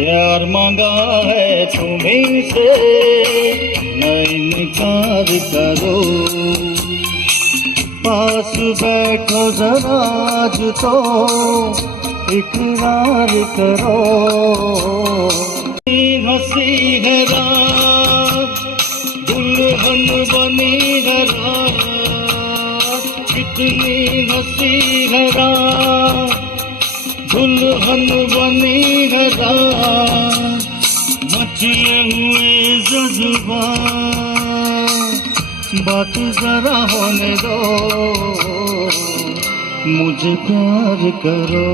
प्यार मांगा है तुम्हीं से, न इनकार करो। पास बैठो जरा आज तो इकरार करो। हंसी है रात, दुल्हन बनी है रात, कितनी हंसी है रात, दुल्हन बनी है रात। मचे हुए जज्बात, बात जरा होने दो, मुझे प्यार करो।